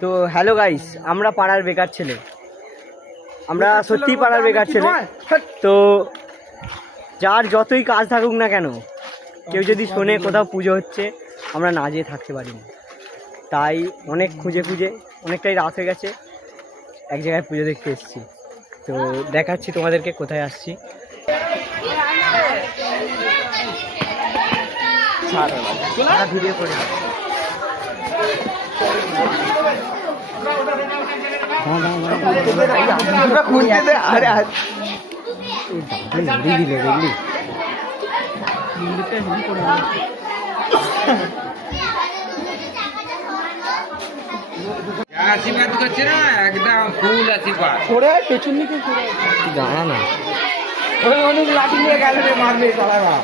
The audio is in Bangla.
তো হ্যালো গাইস, আমরা পাড়ার বেকার ছেলে, আমরা সত্যিই পাড়ার বেকার ছেলে। তো যার যতই কাজ থাকুক না কেন, কেউ যদি শোনে কোথাও পুজো হচ্ছে, আমরা না যেয়ে থাকতে পারি না। তাই অনেক খুঁজে খুঁজে অনেকটাই রাত হয়ে গেছে, এক জায়গায় পুজো দেখতে এসেছি। তো দেখাচ্ছি তোমাদেরকে কোথায় আসছি। ভিডিও করে দিলে দেখলি আশীর্বাদ করছে না, একদম ফুল আশীর্বাদ। পেছন দিকে জানা না, অনেক লাঠি নিয়ে গেল রে, মারবে সালারা।